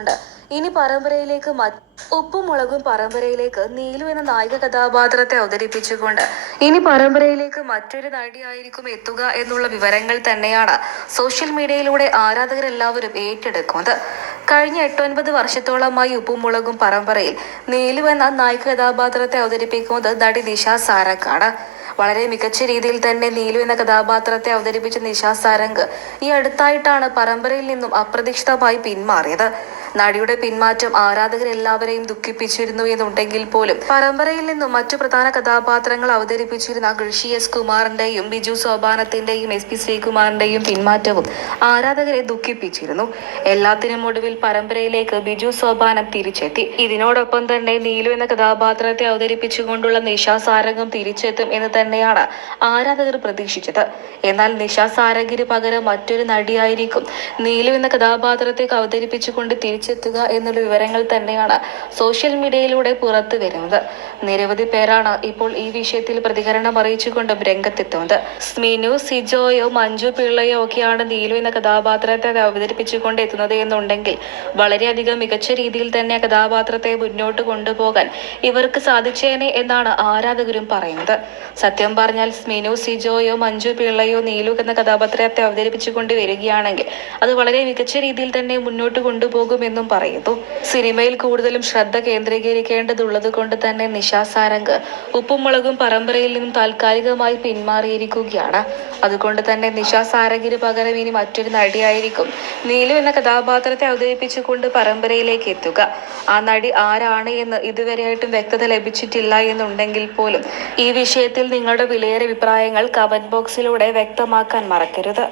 ഉണ്ട്. ഇനി പരമ്പരയിലേക്ക് ഉപ്പും മുളകും പരമ്പരയിലേക്ക് നീലു എന്ന നായിക കഥാപാത്രത്തെ അവതരിപ്പിച്ചുകൊണ്ട് മറ്റൊരു നടിയായിരിക്കും എത്തുക എന്നുള്ള വിവരങ്ങൾ തന്നെയാണ് സോഷ്യൽ മീഡിയയിലൂടെ ആരാധകരെല്ലാവരും ഏറ്റെടുക്കുന്നത്. കഴിഞ്ഞ 8-9 വർഷത്തോളമായി ഉപ്പും മുളകും പരമ്പരയിൽ നീലു എന്ന നായിക കഥാപാത്രത്തെ അവതരിപ്പിക്കുന്നത് നടി നിഷ സാരംഗാണ്. വളരെ മികച്ച രീതിയിൽ തന്നെ നീലു എന്ന കഥാപാത്രത്തെ അവതരിപ്പിച്ച നിഷ സാരംഗ് ഈ അടുത്തായിട്ടാണ് പരമ്പരയിൽ നിന്നും അപ്രതീക്ഷിതമായി പിന്മാറിയത്. നടിയുടെ പിന്മാറ്റം ആരാധകരെല്ലാവരെയും ദുഃഖിപ്പിച്ചിരുന്നു എന്നുണ്ടെങ്കിൽ പോലും പരമ്പരയിൽ നിന്നും മറ്റു പ്രധാന കഥാപാത്രങ്ങൾ അവതരിപ്പിച്ചിരുന്ന ഋഷി എസ് കുമാറിന്റെയും ബിജു സോപാനത്തിന്റെയും SP ശ്രീകുമാറിന്റെയും പിന്മാറ്റവും ആരാധകരെ ദുഃഖിപ്പിച്ചിരുന്നു. എല്ലാത്തിനും ഒടുവിൽ പരമ്പരയിലേക്ക് ബിജു സോപാനം തിരിച്ചെത്തി. ഇതിനോടൊപ്പം തന്നെ നീലു എന്ന കഥാപാത്രത്തെ അവതരിപ്പിച്ചുകൊണ്ടുള്ള നിഷ സാരംഗും തിരിച്ചെത്തും എന്ന് തന്നെയാണ് ആരാധകർ പ്രതീക്ഷിച്ചത്. എന്നാൽ നിഷ സാരംഗിന് പകരം മറ്റൊരു നടിയായിരിക്കും നീലു എന്ന കഥാപാത്രത്തെ അവതരിപ്പിച്ചുകൊണ്ട് തിരിച്ചെത്തുക എന്നുള്ള വിവരങ്ങൾ തന്നെയാണ് സോഷ്യൽ മീഡിയയിലൂടെ പുറത്തു വരുന്നത്. നിരവധി പേരാണ് ഇപ്പോൾ ഈ വിഷയത്തിൽ പ്രതികരണം അറിയിച്ചുകൊണ്ടും രംഗത്തെത്തുന്നത്. സ്മിനു, സിജോയോ, മഞ്ജു പിള്ളയോ ഒക്കെയാണ് നീലു എന്ന കഥാപാത്രത്തെ അവതരിപ്പിച്ചുകൊണ്ട് എത്തുന്നത് എന്നുണ്ടെങ്കിൽ വളരെയധികം മികച്ച രീതിയിൽ തന്നെ ആ കഥാപാത്രത്തെ മുന്നോട്ട് കൊണ്ടുപോകാൻ ഇവർക്ക് സാധിച്ചേനെ എന്നാണ് ആരാധകരും പറയുന്നത്. സത്യം പറഞ്ഞാൽ സ്മിനു, സിജോയോ, മഞ്ജു പിള്ളയോ നീലു എന്ന കഥാപാത്രത്തെ അവതരിപ്പിച്ചുകൊണ്ട് വരികയാണെങ്കിൽ അത് വളരെ മികച്ച രീതിയിൽ തന്നെ മുന്നോട്ട് കൊണ്ടുപോകുമെന്നും പറയുന്നു. സിനിമയിൽ കൂടുതലും ശ്രദ്ധ കേന്ദ്രീകരിക്കേണ്ടതുള്ളത് കൊണ്ട് തന്നെ നിഷ സാരംഗ് ഉപ്പും മുളകും പരമ്പരയിൽ നിന്നും താൽക്കാലികമായി പിന്മാറിയിരിക്കുകയാണ്. അതുകൊണ്ട് തന്നെ നിഷ സാരംഗിന് പകരം ഇനി മറ്റൊരു നടിയായിരിക്കും നീലു എന്ന കഥാപാത്രത്തെ അവതരിപ്പിച്ചുകൊണ്ട് പരമ്പരയിലേക്ക് എത്തുക. ആ നടി ആരാണ് എന്ന് ഇതുവരെയായിട്ടും വ്യക്തത ലഭിച്ചിട്ടില്ല എന്നുണ്ടെങ്കിൽ പോലും ഈ വിഷയത്തിൽ നിങ്ങളുടെ വിലയേറിയ അഭിപ്രായങ്ങൾ കമന്റ് ബോക്സിലൂടെ വ്യക്തമാക്കാൻ മറക്കരുത്.